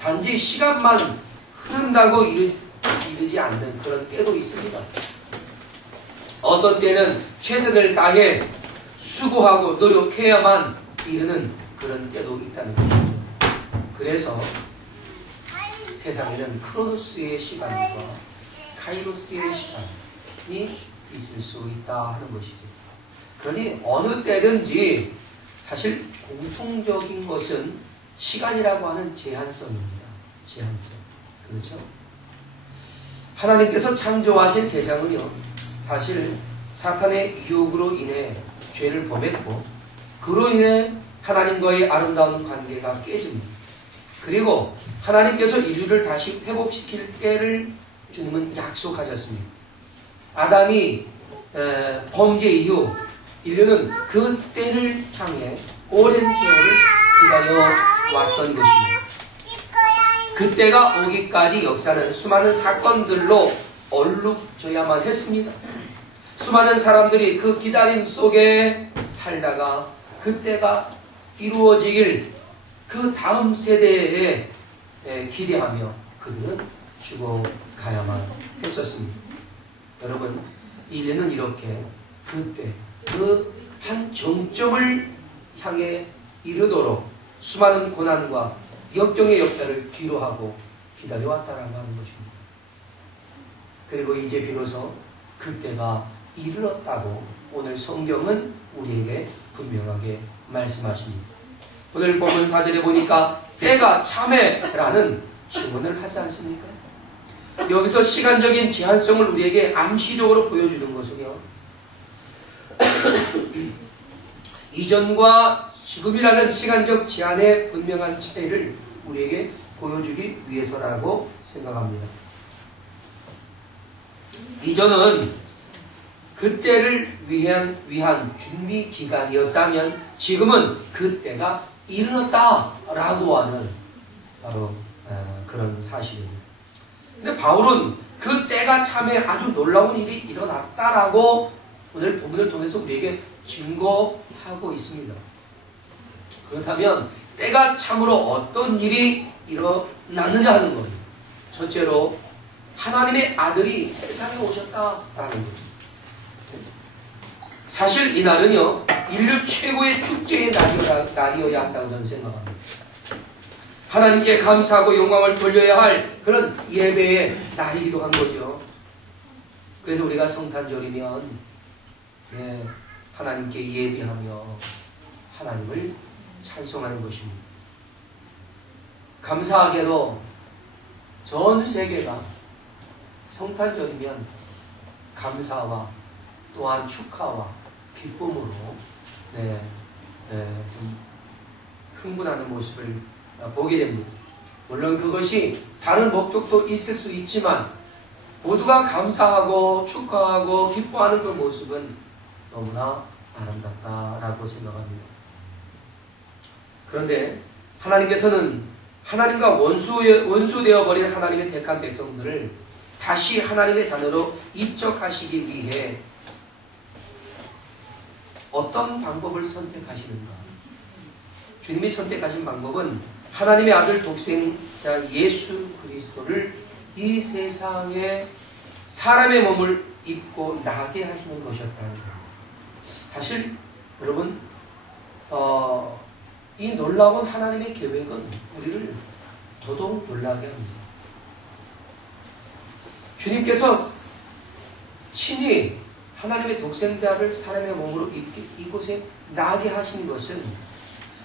단지 시간만 흐른다고 이르지 않는 그런 때도 있습니다. 어떤 때는 최선을 다해 수고하고 노력해야만 이르는 그런 때도 있다는 거죠. 그래서 세상에는 크로노스의 시간과 카이로스의 시간이 있을 수 있다 하는 것이죠. 그러니 어느 때든지 사실 공통적인 것은 시간이라고 하는 제한성입니다. 제한성. 그렇죠? 하나님께서 창조하신 세상은요, 사실 사탄의 유혹으로 인해 죄를 범했고, 그로 인해 하나님과의 아름다운 관계가 깨집니다. 그리고 하나님께서 인류를 다시 회복시킬 때를 주님은 약속하셨습니다. 아담이 범죄 이후 인류는 그 때를 향해 오랜 세월을 기다려왔던 것입니다. 그때가 오기까지 역사는 수많은 사건들로 얼룩져야만 했습니다. 수많은 사람들이 그 기다림 속에 살다가 그때가 이루어지길 그 다음 세대에 기대하며 그들은 죽어가야만 했었습니다. 여러분, 인류는 이렇게 그때 그 한 정점을 향해 이르도록 수많은 고난과 역경의 역사를 뒤로하고 기다려왔다라고 하는 것입니다. 그리고 이제 비로소 그때가 이르렀다고 오늘 성경은 우리에게 분명하게 말씀하십니다. 오늘 본문 4절에 보니까 때가 참해라는 주문을 하지 않습니까? 여기서 시간적인 제한성을 우리에게 암시적으로 보여주는 것은요, 이전과 지금이라는 시간적 제한의 분명한 차이를 우리에게 보여주기 위해서라고 생각합니다. 이전은 그때를 위한 준비 기간이었다면 지금은 그때가 이르렀다라고 하는 바로 그런 사실입니다. 근데 바울은 그 때가 참에 아주 놀라운 일이 일어났다라고 오늘 본문을 통해서 우리에게 증거하고 있습니다. 그렇다면 때가 참으로 어떤 일이 일어났느냐 하는 겁니다. 첫째로 하나님의 아들이 세상에 오셨다라는 거죠. 사실 이날은요, 인류 최고의 축제의 날이어야 한다고 저는 생각합니다. 하나님께 감사하고 영광을 돌려야 할 그런 예배의 날이기도 한 거죠. 그래서 우리가 성탄절이면 하나님께 예배하며 하나님을 찬송하는 것입니다. 감사하게도 전 세계가 성탄절이면 감사와 또한 축하와 기쁨으로 좀 흥분하는 모습을 보게 됩니다. 물론 그것이 다른 목적도 있을 수 있지만 모두가 감사하고 축하하고 기뻐하는 그 모습은 너무나 아름답다라고 생각합니다. 그런데 하나님께서는 하나님과 원수되어 버린 하나님의 택한 백성들을 다시 하나님의 자녀로 입적하시기 위해 어떤 방법을 선택하시는가? 주님이 선택하신 방법은 하나님의 아들 독생자 예수 그리스도를 이 세상에 사람의 몸을 입고 나게 하시는 것이었다는 거예요. 사실 여러분, 이 놀라운 하나님의 계획은 우리를 더더욱 놀라게 합니다. 주님께서 친히 하나님의 독생자를 사람의 몸으로 이곳에 나게 하신 것은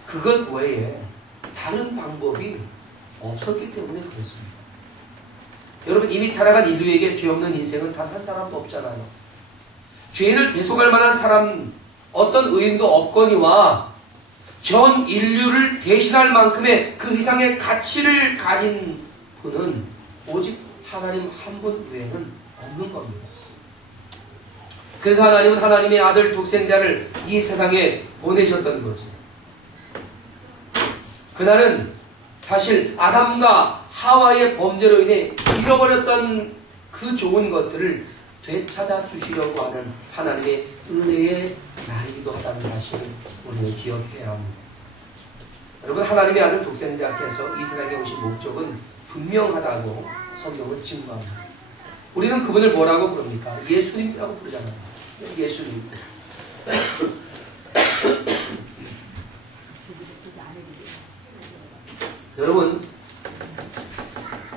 그것 외에 다른 방법이 없었기 때문에 그렇습니다. 여러분, 이미 타락한 인류에게 죄 없는 인생은 단 한 사람도 없잖아요. 죄인을 대속할 만한 사람, 어떤 의인도 없거니와 전 인류를 대신할 만큼의 그 이상의 가치를 가진 분은 오직 하나님 한 분 외에는 없는 겁니다. 그래서 하나님은 하나님의 아들 독생자를 이 세상에 보내셨던 거죠. 그날은 사실 아담과 하와의 범죄로 인해 잃어버렸던 그 좋은 것들을 되찾아 주시려고 하는 하나님의 은혜의 날이기도 하다는 사실을 우리는 기억해야 합니다. 여러분, 하나님의 아들 독생자께서 이 세상에 오신 목적은 분명하다고 성경은 증거합니다. 우리는 그분을 뭐라고 부릅니까? 예수님이라고 부르잖아요. 예수님. 여러분,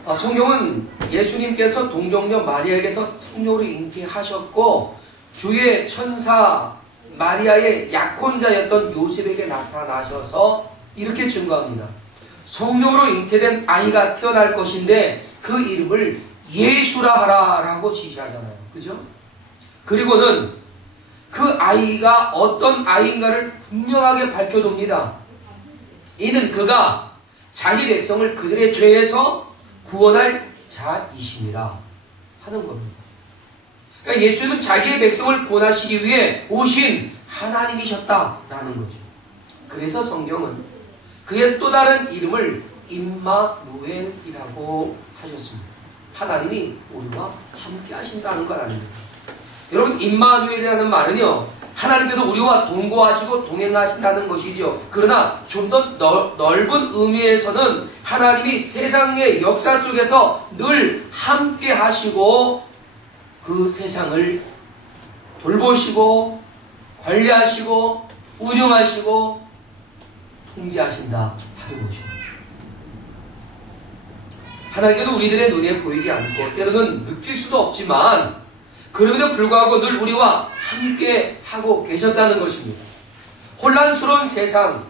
성경은 예수님께서 동정녀 마리아에게서 성령으로 잉태하셨고 주의 천사 마리아의 약혼자였던 요셉에게 나타나셔서 이렇게 증거합니다. 성령으로 잉태된 아이가 태어날 것인데 그 이름을 예수라 하라 라고 지시하잖아요. 그죠? 그리고는 그 아이가 어떤 아이인가를 분명하게 밝혀둡니다. 이는 그가 자기 백성을 그들의 죄에서 구원할 자이심이라 하는 겁니다. 그러니까 예수님은 자기의 백성을 구원하시기 위해 오신 하나님이셨다라는 거죠. 그래서 성경은 그의 또 다른 이름을 임마누엘이라고 하셨습니다. 하나님이 우리와 함께 하신다는 것 아닙니까? 여러분, 임마누엘이라는 말은요, 하나님께서 우리와 동거하시고 동행하신다는 것이죠. 그러나 좀 더 넓은 의미에서는 하나님이 세상의 역사 속에서 늘 함께 하시고 그 세상을 돌보시고 관리하시고 운영하시고 통제하신다 하는 것입니다. 하나님께서 우리들의 눈에 보이지 않고 때로는 느낄 수도 없지만 그럼에도 불구하고 늘 우리와 함께 하고 계셨다는 것입니다. 혼란스러운 세상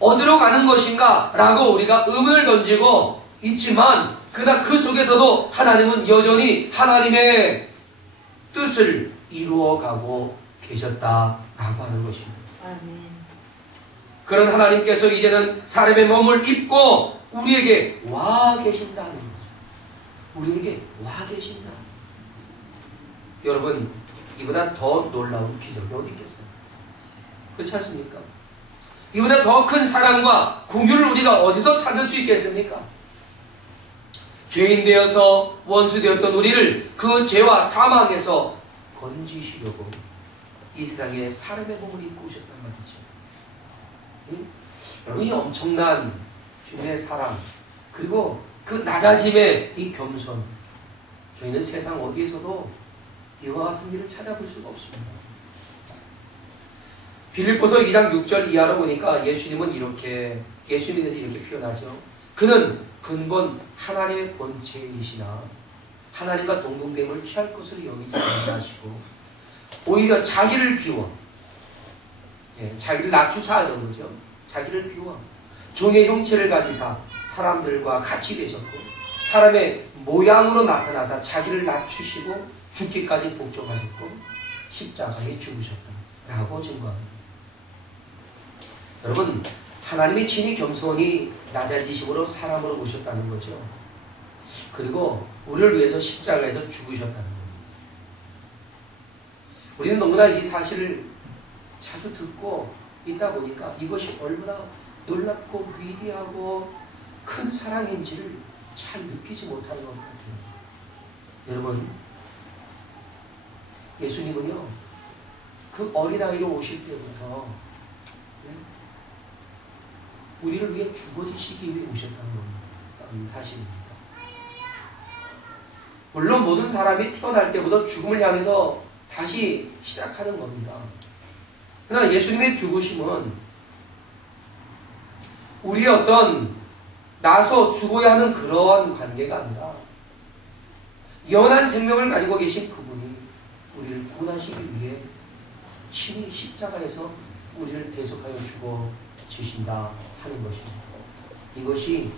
어디로 가는 것인가 라고 우리가 의문을 던지고 있지만 그러나 그 속에서도 하나님은 여전히 하나님의 뜻을 이루어가고 계셨다라고 하는 것입니다. 아멘. 그런 하나님께서 이제는 사람의 몸을 입고 우리에게 와 계신다는 거죠. 우리에게 와 계신다. 여러분, 이보다 더 놀라운 기적이 어디 있겠어요? 그렇지 않습니까? 이보다 더 큰 사랑과 긍휼을 우리가 어디서 찾을 수 있겠습니까? 죄인 되어서 원수 되었던 우리를 그 죄와 사망에서 건지시려고 이 세상에 사람의 몸을 입고 오셨단 말이죠. 응? 여러분, 이 엄청난 주님의 사랑 그리고 그 낮아짐의 이 겸손, 저희는 세상 어디에서도 이와 같은 일을 찾아볼 수가 없습니다. 빌립보서 2장 6절 이하로 보니까 예수님은 예수님은 이렇게 표현하죠. 그는 근본 하나님의 본체이시나 하나님과 동등됨을 취할 것으로 여기지 아니하시고 오히려 자기를 비워, 자기를 낮추사 하는 거죠. 자기를 비워 종의 형체를 가지사 사람들과 같이 되셨고 사람의 모양으로 나타나사 자기를 낮추시고 죽기까지 복종하셨고 십자가에 죽으셨다라고 증거합니다. 여러분, 하나님의 친히 겸손히 낮아지심으로 사람으로 오셨다는 거죠. 그리고 우리를 위해서 십자가에서 죽으셨다는 겁니다. 우리는 너무나 이 사실을 자주 듣고 있다 보니까 이것이 얼마나 놀랍고 위대하고 큰 사랑인지를 잘 느끼지 못하는 것 같아요. 여러분, 예수님은요, 그 어린아이로 오실 때부터 우리를 위해 죽어지시기 위해 오셨다는 사실입니다. 물론 모든 사람이 태어날 때부터 죽음을 향해서 다시 시작하는 겁니다. 그러나 예수님의 죽으심은 우리의 어떤 나서 죽어야 하는 그러한 관계가 아니라 영원한 생명을 가지고 계신 그분이 우리를 구원하시기 위해 친히 십자가에서 우리를 대속하여 죽어 주신다 하는 것입니다. 이것이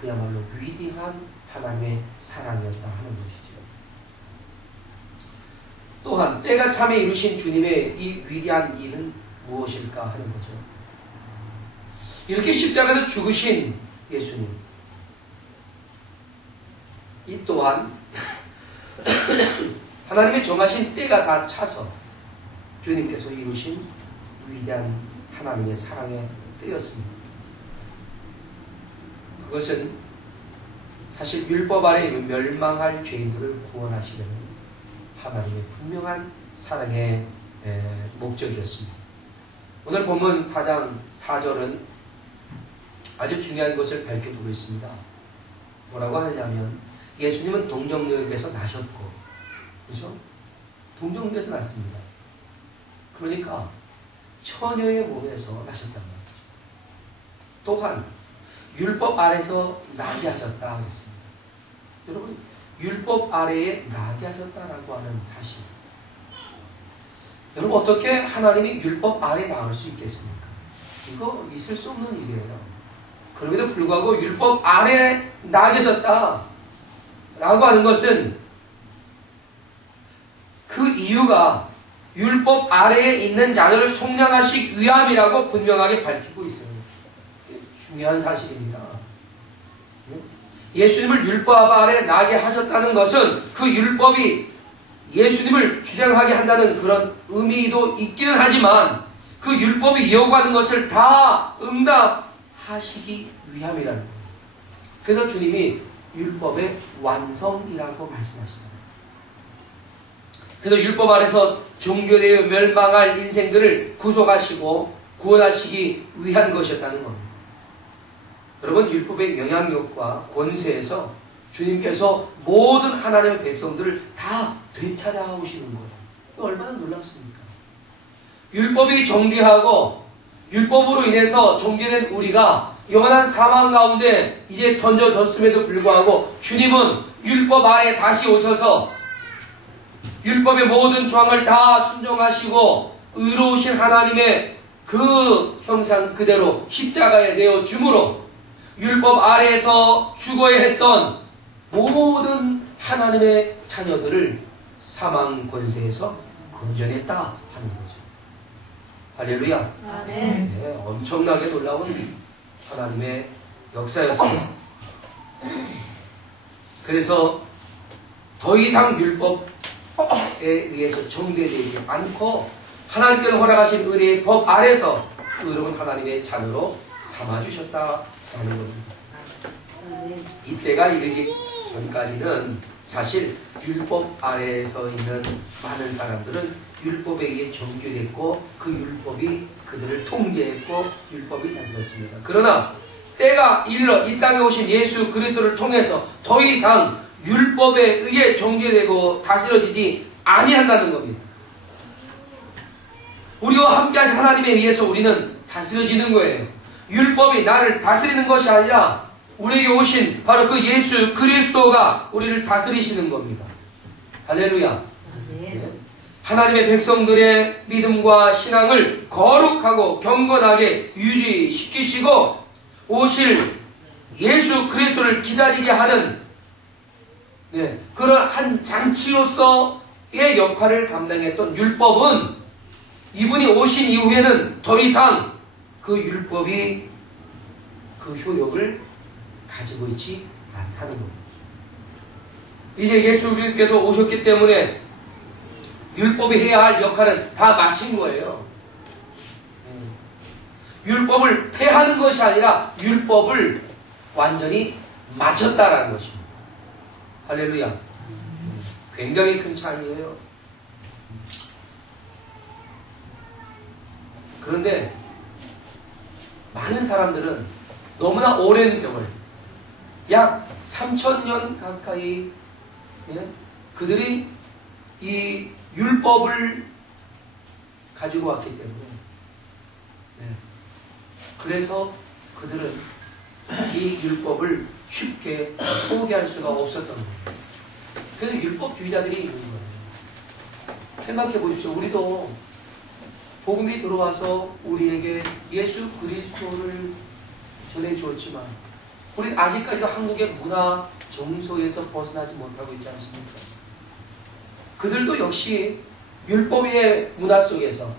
그야말로 위대한 하나님의 사랑이었다 하는 것이죠. 또한 때가 참에 이루신 주님의 이 위대한 일은 무엇일까 하는 거죠. 이렇게 십자가에서 죽으신 예수님, 이 또한 하나님의 정하신 때가 다 차서 주님께서 이루신 위대한 하나님의 사랑의 때였습니다. 그것은 사실 율법 아래 멸망할 죄인들을 구원하시려는 하나님의 분명한 사랑의 목적이었습니다. 오늘 본문 4장 4절은 아주 중요한 것을 밝혀두고 있습니다. 뭐라고 하느냐면 예수님은 동정녀에게서 나셨고, 그렇죠? 동정녀에서 났습니다. 그러니까 처녀의 몸에서 나셨단 말이죠. 또한 율법 아래서 나게 하셨다 하겠습니다. 여러분, 율법 아래에 나게 하셨다라고 하는 사실, 여러분 어떻게 하나님이 율법 아래에 나올 수 있겠습니까? 이거 있을 수 없는 일이에요. 그럼에도 불구하고 율법 아래에 나게 하셨다 라고 하는 것은 그 이유가 율법 아래에 있는 자들을 속량하시기 위함이라고 분명하게 밝히고 있어요. 중요한 사실입니다. 예수님을 율법 아래 나게 하셨다는 것은 그 율법이 예수님을 주장하게 한다는 그런 의미도 있기는 하지만 그 율법이 요구하는 것을 다 응답하시기 위함이라는 거예요. 그래서 주님이 율법의 완성이라고 말씀하시잖아요. 그래서 율법 아래서 종교되어 멸망할 인생들을 구속하시고 구원하시기 위한 것이었다는 겁니다. 여러분, 율법의 영향력과 권세에서 주님께서 모든 하나님의 백성들을 다 되찾아오시는 거예요. 얼마나 놀랍습니까? 율법이 정죄하고 율법으로 인해서 정죄된 우리가 영원한 사망 가운데 이제 던져졌음에도 불구하고 주님은 율법 아래 다시 오셔서 율법의 모든 조항을 다 순종하시고 의로우신 하나님의 그 형상 그대로 십자가에 내어 줌으로 율법 아래에서 죽어야 했던 모든 하나님의 자녀들을 사망 권세에서 건져냈다 하는 거죠. 할렐루야. 아멘. 네, 엄청나게 놀라운 하나님의 역사였습니다. 그래서 더 이상 율법에 의해서 정죄되지 않고 하나님께서 허락하신 은혜의 법 아래서 의로운 하나님의 자녀로 삼아주셨다 하는 겁니다. 이때가 이르기 전까지는 사실 율법 아래에서 있는 많은 사람들은 율법에 의해 정죄됐고 그 율법이 그들을 통제했고 율법이 다스렸습니다. 그러나 때가 이르러 이 땅에 오신 예수 그리스도를 통해서 더 이상 율법에 의해 정죄되고 다스려지지 아니한다는 겁니다. 우리와 함께하신 하나님에 의해서 우리는 다스려지는 거예요. 율법이 나를 다스리는 것이 아니라 우리에게 오신 바로 그 예수 그리스도가 우리를 다스리시는 겁니다. 할렐루야. 네. 하나님의 백성들의 믿음과 신앙을 거룩하고 경건하게 유지시키시고 오실 예수 그리스도를 기다리게 하는 그런 한 장치로서의 역할을 감당했던 율법은 이분이 오신 이후에는 더 이상 그 율법이 그 효력을 가지고 있지 않다는 겁니다. 이제 예수 그리스도께서 오셨기 때문에 율법이 해야 할 역할은 다 마친 거예요. 율법을 폐하는 것이 아니라 율법을 완전히 마쳤다라는 것입니다. 할렐루야. 굉장히 큰 차이예요. 그런데 많은 사람들은 너무나 오랜 세월, 약 3000년 가까이 그들이 이 율법을 가지고 왔기 때문에 그래서 그들은 이 율법을 쉽게 포기할 수가 없었던 거예요. 그래서 율법주의자들이 있는 거예요. 생각해 보십시오. 우리도 복음이 들어와서 우리에게 예수 그리스도를 전해주었지만 우리는 아직까지도 한국의 문화 정서에서 벗어나지 못하고 있지 않습니까? 그들도 역시 율법의 문화 속에서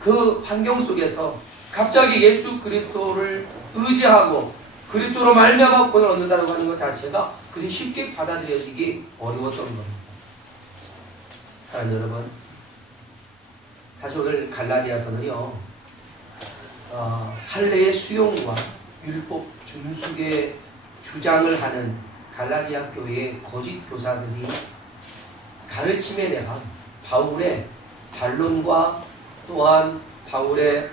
그 환경 속에서 갑자기 예수 그리스도를 의지하고 그리스도로 말미암아 구원을 얻는다고 하는 것 자체가 그리 쉽게 받아들여지기 어려웠던 겁니다. 사랑하는 여러분, 사실 오늘 갈라디아서는요 할례의 수용과 율법 준수의 주장을 하는 갈라디아 교회의 거짓 교사들이 가르침에 대한 바울의 반론과 또한 바울의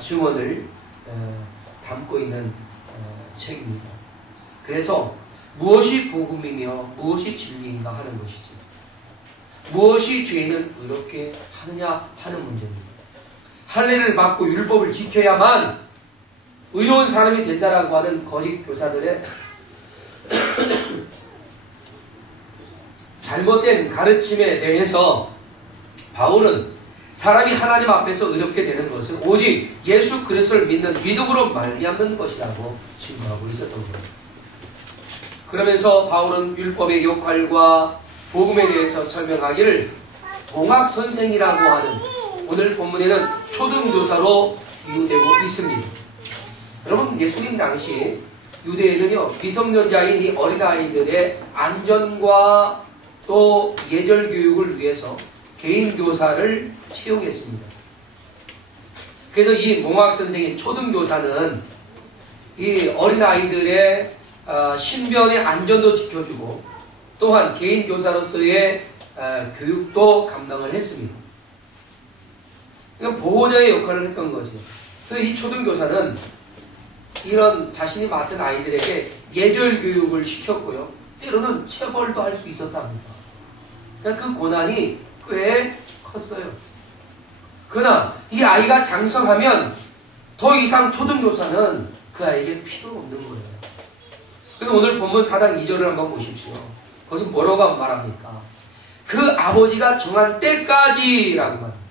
증언을 담고 있는 책입니다. 그래서 무엇이 복음이며 무엇이 진리인가 하는 것이죠. 무엇이 죄인을 의롭게 하느냐 하는 문제입니다. 할례를 받고 율법을 지켜야만 의로운 사람이 된다라고 하는 거짓 교사들의 잘못된 가르침에 대해서 바울은 사람이 하나님 앞에서 의롭게 되는 것은 오직 예수 그리스도를 믿는 믿음으로 말미암는 것이라고 증거하고 있었던 겁니다. 그러면서 바울은 율법의 역할과 복음에 대해서 설명하기를 공학 선생이라고 하는 오늘 본문에는 초등교사로 비유되고 있습니다. 여러분, 예수님 당시 유대에는요, 미성년자인 이 어린아이들의 안전과 또 예절 교육을 위해서 개인 교사를 채용했습니다. 그래서 이 공학 선생인 초등교사는 이 어린아이들의 신변의 안전도 지켜주고 또한 개인 교사로서의 교육도 감당을 했습니다. 그러니까 보호자의 역할을 했던 거죠. 그래서 이 초등교사는 이런 자신이 맡은 아이들에게 예절 교육을 시켰고요. 때로는 체벌도 할 수 있었답니다. 그러니까 그 고난이 꽤 컸어요. 그러나 이 아이가 장성하면 더 이상 초등교사는 그 아이에게 필요 없는 거예요. 그래서 오늘 본문 4장 2절을 한번 보십시오. 거기 뭐라고 말합니까? 그 아버지가 정한 때까지라고 말합니다.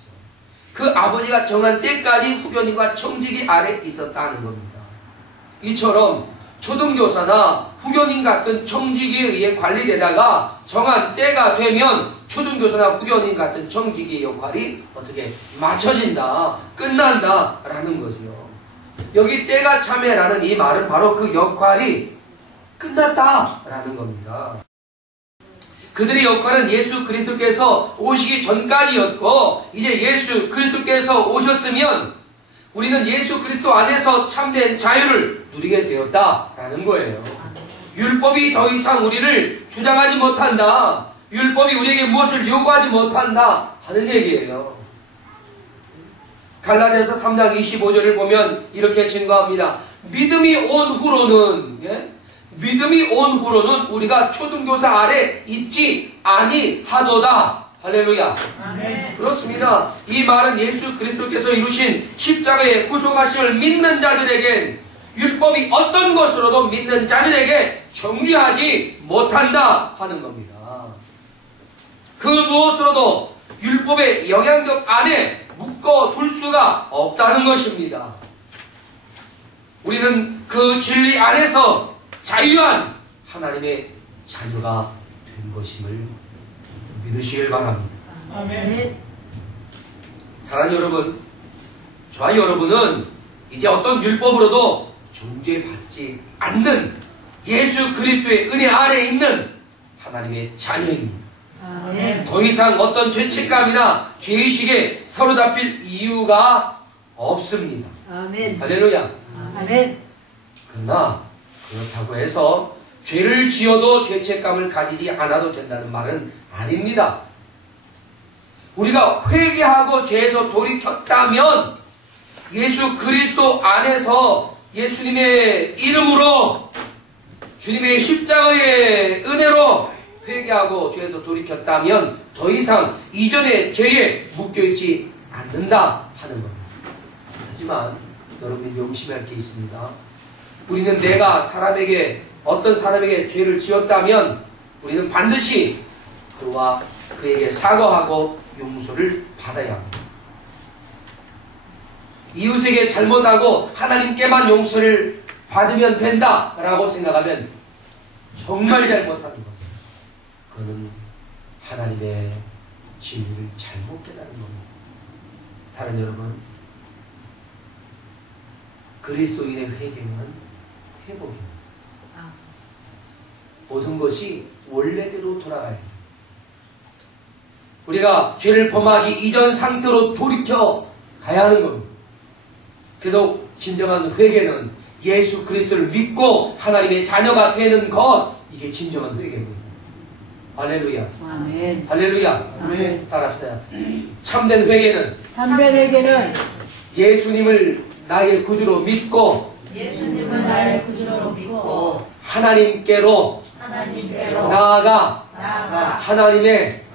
그 아버지가 정한 때까지 후견인과 청지기 아래 있었다는 겁니다. 이처럼 초등교사나 후견인 같은 청지기에 의해 관리되다가 정한 때가 되면 초등교사나 후견인 같은 청지기의 역할이 어떻게 맞춰진다, 끝난다 라는 거지요. 여기 때가 참해라는 이 말은 바로 그 역할이 끝났다 라는 겁니다. 그들의 역할은 예수 그리스도께서 오시기 전까지였고 이제 예수 그리스도께서 오셨으면 우리는 예수 그리스도 안에서 참된 자유를 누리게 되었다라는 거예요. 율법이 더 이상 우리를 주장하지 못한다. 율법이 우리에게 무엇을 요구하지 못한다 하는 얘기예요. 갈라디아서 3장 25절을 보면 이렇게 증거합니다. 믿음이 온 후로는 우리가 초등교사 아래 있지 아니하도다. 할렐루야. 아멘. 그렇습니다. 이 말은 예수 그리스도께서 이루신 십자가의 구속하심을 믿는 자들에겐 율법이 어떤 것으로도 믿는 자들에게 정죄하지 못한다 하는 겁니다. 그 무엇으로도 율법의 영향력 안에 묶어둘 수가 없다는 것입니다. 우리는 그 진리 안에서 자유한 하나님의 자녀가 된 것임을 믿으시길 바랍니다. 아멘. 사랑하는 여러분, 저와 여러분은 이제 어떤 율법으로도 정죄받지 않는 예수 그리스도의 은혜 아래에 있는 하나님의 자녀입니다. 아멘. 더 이상 어떤 죄책감이나 죄의식에 사로잡힐 이유가 없습니다. 아멘. 할렐루야. 아멘. 그러나 그렇다고 해서 죄를 지어도 죄책감을 가지지 않아도 된다는 말은 아닙니다. 우리가 회개하고 죄에서 돌이켰다면 예수 그리스도 안에서 예수님의 이름으로 주님의 십자가의 은혜로 회개하고 죄에서 돌이켰다면 더 이상 이전의 죄에 묶여있지 않는다 하는 겁니다. 하지만 여러분이 명심할 게 있습니다. 우리는 내가 어떤 사람에게 죄를 지었다면 우리는 반드시 그에게 사과하고 용서를 받아야 합니다. 이웃에게 잘못하고 하나님께만 용서를 받으면 된다라고 생각하면 정말 잘못하는 겁니다. 그거는 하나님의 진리를 잘못 깨달은 겁니다. 사랑하는 여러분, 그리스도인의 회개는 회복입니다. 모든 것이 원래대로 돌아가야 돼요. 우리가 죄를 범하기 이전 상태로 돌이켜 가야 하는 겁니다. 그래서 진정한 회개는 예수 그리스도를 믿고 하나님의 자녀가 되는 것, 이게 진정한 회개입니다. 할렐루야. 아멘. 할렐루야. 아멘. 따라합시다. 참된 회개는 예수님을 나의 구주로 믿고 예수님을 나의 구주로 믿고 하나님께로 나아가 하나님의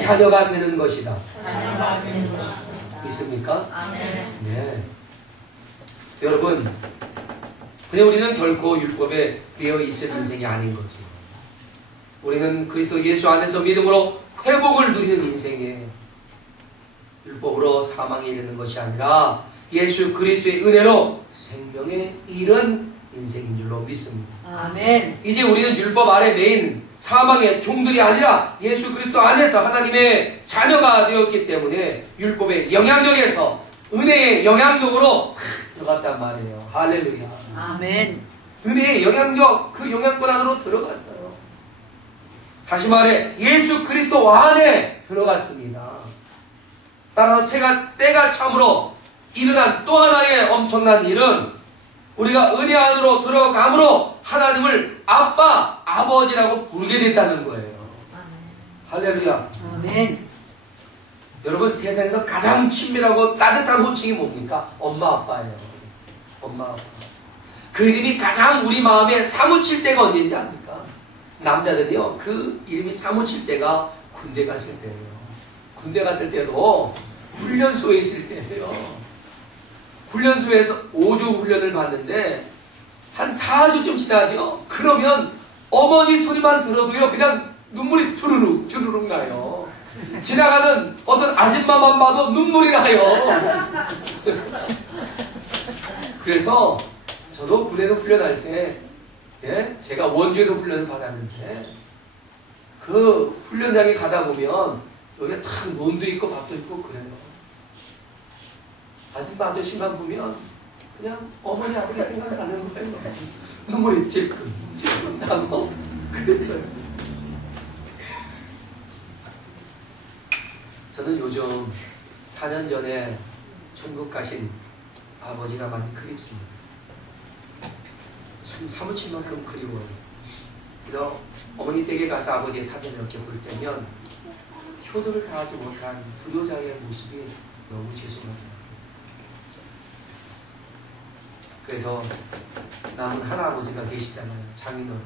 자녀가 되는 것이다. 있습니까? 아멘. 네. 여러분, 근데 우리는 결코 율법에 매여 있을 인생이 아닌 거죠. 우리는 그리스도 예수 안에서 믿음으로 회복을 누리는 인생에 율법으로 사망에 이르는 것이 아니라 예수 그리스도의 은혜로 생명에 이른 인생인 줄로 믿습니다. 아멘. 이제 우리는 율법 아래 매인 사망의 종들이 아니라 예수 그리스도 안에서 하나님의 자녀가 되었기 때문에 율법의 영향력에서 은혜의 영향력으로 들어갔단 말이에요. 할렐루야. 아멘. 은혜의 영향력, 그 영향권 안으로 들어갔어요. 다시 말해 예수 그리스도 안에 들어갔습니다. 따라서 때가 참으로 일어난 또 하나의 엄청난 일은 우리가 은혜 안으로 들어감으로 하나님을 아빠, 아버지라고 부르게 됐다는 거예요. 할렐루야. 아멘. 여러분, 세상에서 가장 친밀하고 따뜻한 호칭이 뭡니까? 엄마, 아빠예요. 엄마, 아빠. 그 이름이 가장 우리 마음에 사무칠 때가 언제인지 압니까? 남자들이요, 그 이름이 사무칠 때가 군대 갔을 때예요. 군대 갔을 때도 훈련소에 있을 때예요. 훈련소에서 5주 훈련을 받는데 한 4주쯤 지나죠? 그러면 어머니 소리만 들어도요, 그냥 눈물이 주르륵 주르륵 나요. 지나가는 어떤 아줌마만 봐도 눈물이 나요. 그래서 저도 군에서 훈련할 때, 예? 제가 원주에서 훈련을 받았는데 그 훈련장에 가다 보면 여기에 탁 논도 있고 밥도 있고 그래요. 아줌마 아저씨만 보면 그냥 어머니 아버지 생각나는 거예요. 눈물이 찔끔 나고 그랬어요. 저는 요즘 4년 전에 천국 가신 아버지가 많이 그립습니다. 참 사무칠 만큼 그리워요. 그래서 어머니 댁에 가서 아버지의 사진을 이렇게 볼 때면 효도를 다하지 못한 불효자의 모습이 너무 죄송합니다. 그래서 남은 할아버지가 계시잖아요. 장인어른.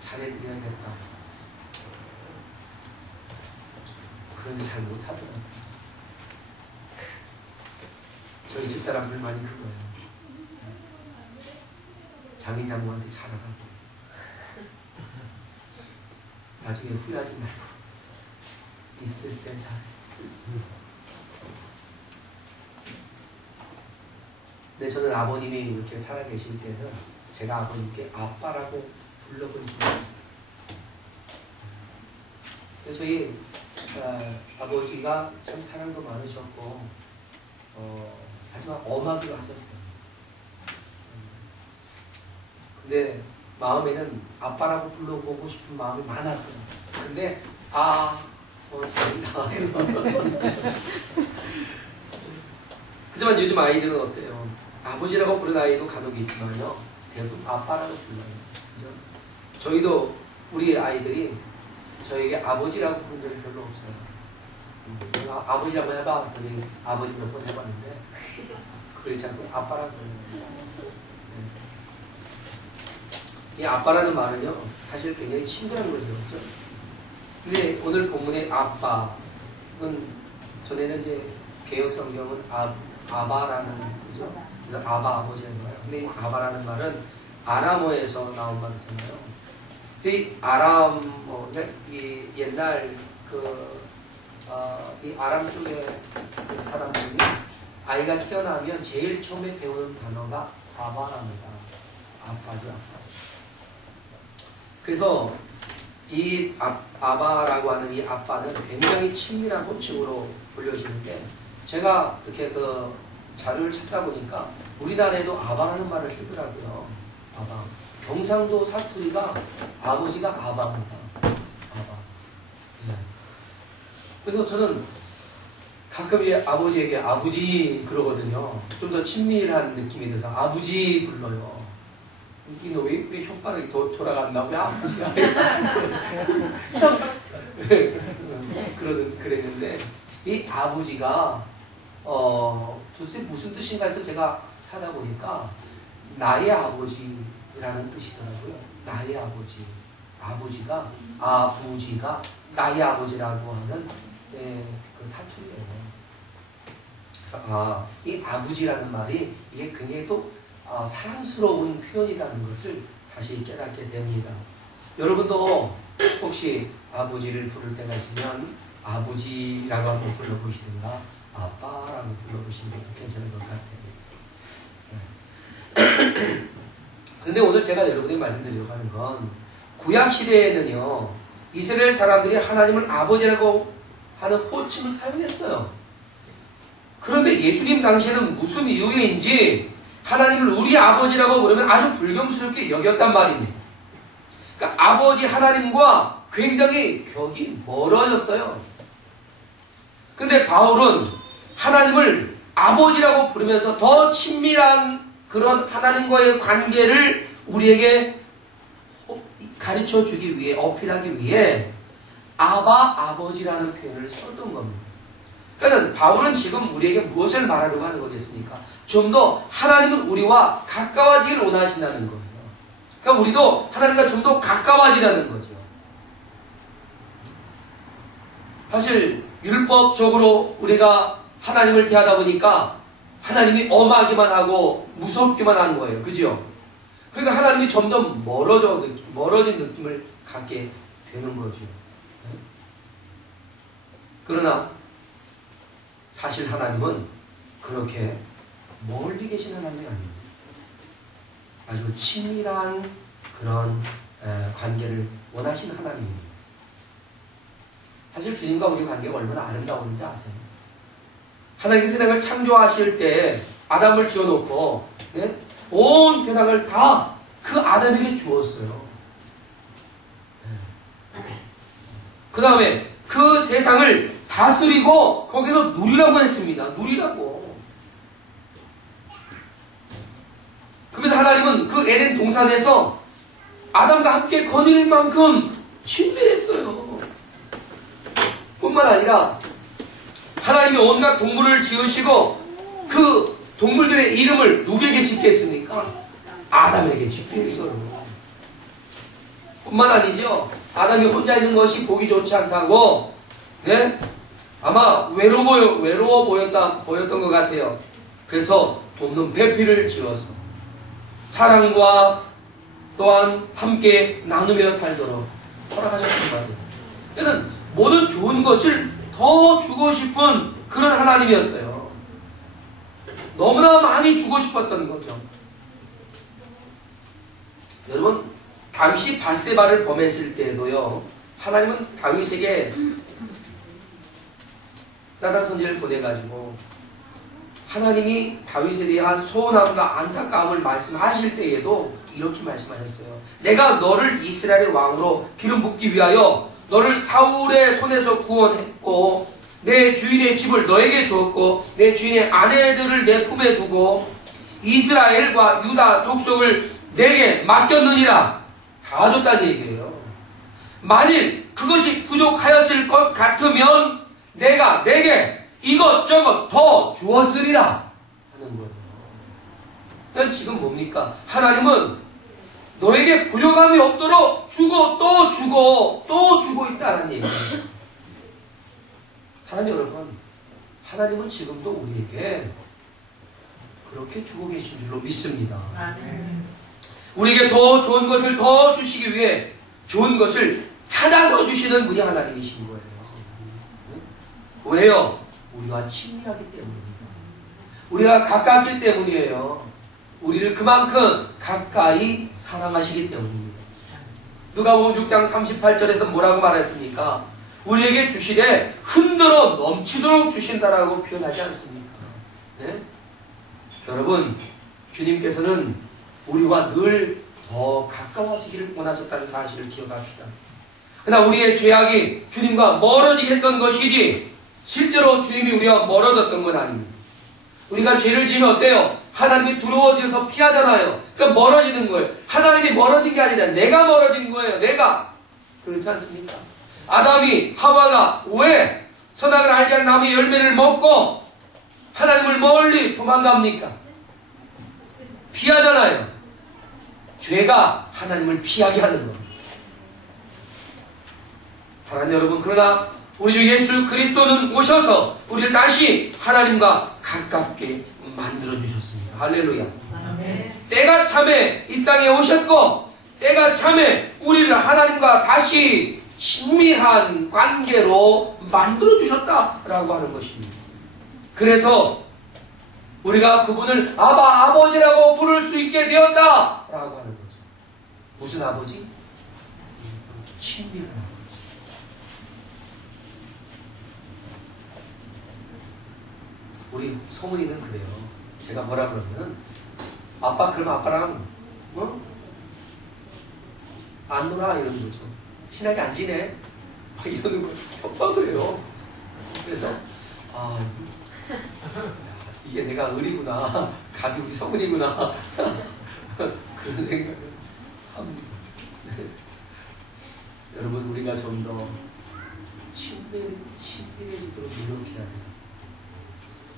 잘해드려야겠다. 그런데 잘 못하더라고요. 저희 집 사람들 많이 그거예요. 장인 장모한테 잘하라고. 나중에 후회하지 말고 있을 때 잘해. 근데 저는 아버님이 이렇게 살아계실 때는 제가 아버님께 아빠라고 불러본 적이 없어요. 그래서 저희 아버지가 참 사랑도 많으셨고 하지만 엄하기도 하셨어요. 근데 마음에는 아빠라고 불러보고 싶은 마음이 많았어요. 근데 잘한다. 하지만 요즘 아이들은 어때요? 아버지라고 부르는 아이도 간혹 있지만요, 대부분 아빠라고 불러요. 그죠? 저희도 우리 아이들이 저에게 아버지라고 부른 적이 별로 없어요. 내가 아버지라고 해봐. 그랬더니 아버지 몇 번 해봤는데 그렇지 않고 아빠라고 해요. 이 아빠라는 말은요, 사실 굉장히 힘든 거죠. 그렇죠? 근데 오늘 본문의 아빠는, 전에는 이제 개혁 성경은 아바라는, 그죠? 그래서 아바, 아버지라는 거예요. 근데 이 아바라는 말은 아람어에서 나온 말이잖아요. 근데 이 아람어, 이 옛날 이 아람 쪽의 그 사람들이 아이가 태어나면 제일 처음에 배우는 단어가 아바랍니다. 아빠죠, 아빠. 그래서 이 아바라고 하는 이 아빠는 굉장히 친밀한 호칭으로 불려지는데, 제가 이렇게 그 자료를 찾다 보니까 우리나라에도 아바라는 말을 쓰더라고요. 아바. 경상도 사투리가 아버지가 아바입니다. 아바. 네. 그래서 저는 가끔 이제 아버지에게 아버지 그러거든요. 좀 더 친밀한 느낌이 들어서 아버지 불러요. 이놈이 왜 혓바닥이 돌아갔나? 왜 아버지야? 그랬는데 이 아버지가 도대체 무슨 뜻인가 해서 제가 찾아보니까 나의 아버지라는 뜻이더라고요. 나의 아버지. 아버지가 나의 아버지라고 하는 그 사투리예요. 그래서 이 아버지라는 말이 이게 굉장히 또 사랑스러운 표현이라는 것을 다시 깨닫게 됩니다. 여러분도 혹시 아버지를 부를 때가 있으면 아버지라고 한번 불러보시든가 아빠라고 불러보시는 것도 괜찮은 것 같아요. 근데 오늘 제가 여러분에게 말씀드리려고 하는 건 구약시대에는요 이스라엘 사람들이 하나님을 아버지라고 하는 호칭을 사용했어요. 그런데 예수님 당시에는 무슨 이유인지 하나님을 우리 아버지라고 부르면 아주 불경스럽게 여겼단 말입니다. 그러니까 아버지 하나님과 굉장히 격이 멀어졌어요. 그런데 바울은 하나님을 아버지라고 부르면서 더 친밀한 그런 하나님과의 관계를 우리에게 가르쳐 주기 위해, 어필하기 위해 아버지라는 표현을 썼던 겁니다. 그러니까 바울은 지금 우리에게 무엇을 말하려고 하는 거겠습니까? 좀 더 하나님은 우리와 가까워지기를 원하신다는 거예요. 그러니까 우리도 하나님과 좀 더 가까워지라는 거죠. 사실 율법적으로 우리가 하나님을 대하다 보니까 하나님이 엄하기만 하고 무섭기만 하는 거예요. 그죠? 그러니까 하나님이 점점 멀어진 느낌을 갖게 되는 거죠. 그러나 사실 하나님은 그렇게 멀리 계신 하나님이 아닙니다. 아주 친밀한 그런 관계를 원하시는 하나님입니다. 사실 주님과 우리 관계가 얼마나 아름다운지 아세요? 하나님이 세상을 창조하실 때 아담을 지어놓고 온 세상을 다 그 아담에게 주었어요. 그 다음에 그 세상을 다스리고 거기서 누리라고 했습니다. 누리라고. 그래서 하나님은 그 에덴 동산에서 아담과 함께 거닐 만큼 친밀했어요. 뿐만 아니라 하나님이 온갖 동물을 지으시고 그 동물들의 이름을 누구에게 짓겠습니까? 아담에게 짓겠어요. 뿐만 아니죠. 아담이 혼자 있는 것이 보기 좋지 않다고 아마 외로워 보였던 것 같아요. 그래서 돕는 배필을 지어서 사랑과 또한 함께 나누며 살도록 허락하셨단 말이에요. 그는 모든 좋은 것을 더 주고 싶은 그런 하나님이었어요. 너무나 많이 주고 싶었던 거죠. 여러분, 다윗이 밧세바를 범했을 때도요, 하나님은 다윗에게 나단 선지를 보내가지고 하나님이 다윗에 대한 소원함과 안타까움을 말씀하실 때에도 이렇게 말씀하셨어요. 내가 너를 이스라엘의 왕으로 기름 붓기 위하여 너를 사울의 손에서 구원했고 내 주인의 집을 너에게 줬고 내 주인의 아내들을 내 품에 두고 이스라엘과 유다 족속을 내게 맡겼느니라. 다 줬다는 얘기예요. 만일 그것이 부족하였을 것 같으면 내가 내게 이것저것 더 주었으리라 하는 거예요. 그러니까 지금 뭡니까? 하나님은 너에게 부족함이 없도록 주고 또 주고 또 주고 있다는 얘기예요. 사랑하는 여러분, 하나님은 지금도 우리에게 그렇게 주고 계신 줄로 믿습니다. 우리에게 더 좋은 것을 더 주시기 위해 좋은 것을 찾아서 주시는 분이 하나님이신 거예요. 왜요? 우리와 친밀하기 때문입니다. 우리가 가깝기 때문이에요. 우리를 그만큼 가까이 사랑하시기 때문입니다. 누가복음 6장 38절에서 뭐라고 말했습니까? 우리에게 주시되 흔들어 넘치도록 주신다라고 표현하지 않습니까? 네? 여러분, 주님께서는 우리와 늘 더 가까워지기를 원하셨다는 사실을 기억합시다. 그러나 우리의 죄악이 주님과 멀어지게 했던 것이지 실제로 주님이 우리와 멀어졌던 건 아닙니다. 우리가 죄를 지으면 어때요? 하나님이 두려워져서 피하잖아요. 그러니까 멀어지는 거예요. 하나님이 멀어진 게 아니라 내가 멀어진 거예요. 내가. 그렇지 않습니까? 아담이 하와가 왜 선악을 알게 한 나무의 열매를 먹고 하나님을 멀리 도망갑니까? 피하잖아요. 죄가 하나님을 피하게 하는 겁니다. 사랑하는 여러분, 그러나 우리 주 예수 그리스도는 오셔서 우리를 다시 하나님과 가깝게 만들어주셨습니다. 할렐루야. 아멘. 때가 참에 이 땅에 오셨고, 때가 참에 우리를 하나님과 다시 친밀한 관계로 만들어주셨다라고 하는 것입니다. 그래서 우리가 그분을 아바, 아버지라고 부를 수 있게 되었다라고 하는 거죠. 무슨 아버지? 친밀한 아버지. 우리 소문이는 그래요. 제가 뭐라 그러면은, 아빠, 그럼 아빠랑 안 놀아? 이러는 거죠. 친하게 안 지내? 막 이러는 거 협박을 해요. 그래서 이게 내가 을이구나, 갑이 우리 성은이구나 그런 생각을 합니다. 여러분, 우리가 좀 더 친밀해지도록 노력해야 돼요.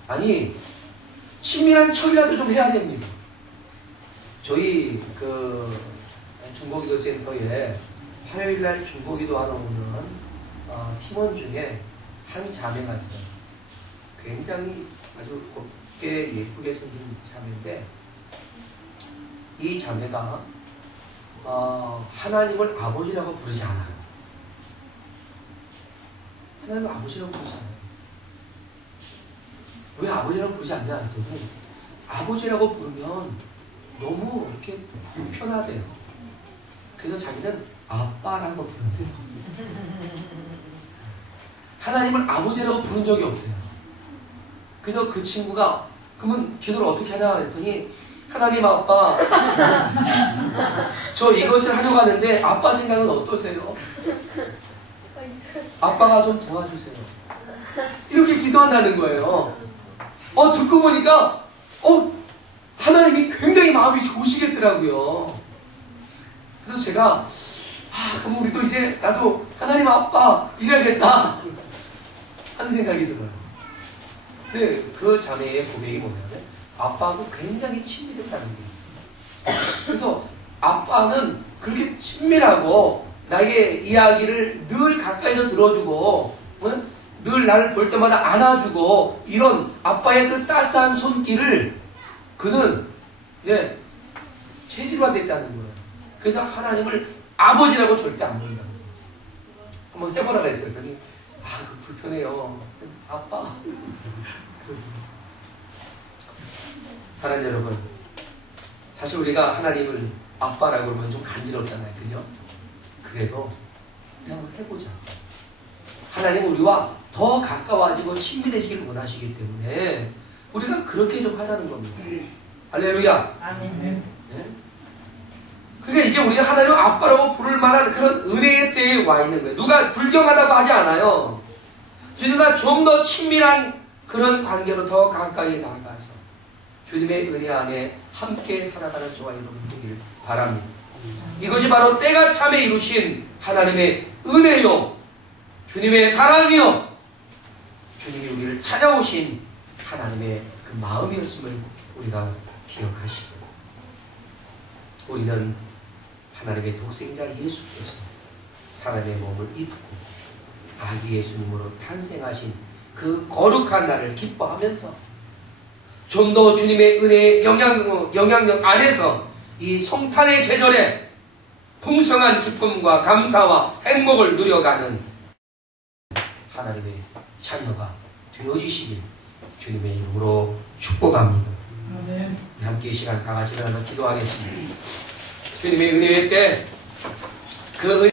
아니, 친밀한 척이라도 좀 해야 됩니다. 저희 중고기도 센터에 화요일날 중고기도 하러 오는 팀원 중에 한 자매가 있어요. 굉장히 아주 곱게 예쁘게 생긴 자매인데, 이 자매가 하나님을 아버지라고 부르지 않아요. 하나님을 아버지라고 부르지 않아요. 왜 아버지라고 부르지 않냐 했더니, 아버지라고 부르면 너무 이렇게 불편하대요. 그래서 자기는 아빠라고 부른대요. 하나님을 아버지라고 부른 적이 없대요. 그래서 그 친구가 그러면 기도를 어떻게 하냐 했더니, 하나님 아빠, 저 이것을 하려고 하는데 아빠 생각은 어떠세요? 아빠가 좀 도와주세요. 이렇게 기도한다는 거예요. 듣고 보니까 하나님이 굉장히 마음이 좋으시겠더라고요. 그래서 제가 그럼 우리도 이제 나도 하나님 아빠 이래야겠다 하는 생각이 들어요. 근데 그 자매의 고백이 뭐냐면, 아빠하고 굉장히 친밀했다는 거예요. 그래서 아빠는 그렇게 친밀하고 나에게 이야기를 늘 가까이서 들어주고, 늘 나를 볼 때마다 안아주고, 이런 아빠의 그 따스한 손길을 그는 체질화됐다는 거예요. 그래서 하나님을 아버지라고 절대 안 부른다는 거예요. 한번 해보라 그랬어요. 그랬더니 그 불편해요. 아빠. 하나님 여러분, 사실 우리가 하나님을 아빠라고 하면 좀 간지럽잖아요. 그죠? 그래도 그냥 한번 해보자. 하나님은 우리와 더 가까워지고 친밀해지기를 원하시기 때문에 우리가 그렇게 좀 하자는 겁니다. 할렐루야. 아멘. 네? 그러니까 이제 우리가 하나님을 아빠라고 부를 만한 그런 은혜의 때에 와 있는 거예요. 누가 불경하다고 하지 않아요. 주님과 좀 더 친밀한 그런 관계로 더 가까이 나아가서 주님의 은혜 안에 함께 살아가는 저와 여러분 되기를 바랍니다. 이것이 바로 때가 참에 이루신 하나님의 은혜요, 주님의 사랑이요, 주님이 우리를 찾아오신 하나님의 그 마음이었음을 우리가 기억하시고, 우리는 하나님의 독생자 예수께서 사람의 몸을 입고 아기 예수님으로 탄생하신 그 거룩한 날을 기뻐하면서 좀 더 주님의 은혜의 영향력 안에서 이 성탄의 계절에 풍성한 기쁨과 감사와 행복을 누려가는 하나님의 자녀가 되어지시길 주님의 이름으로 축복합니다. 아멘. 함께 이 시간 다 같이 일어나서 기도하겠습니다. 주님의 은혜의 때 그 은혜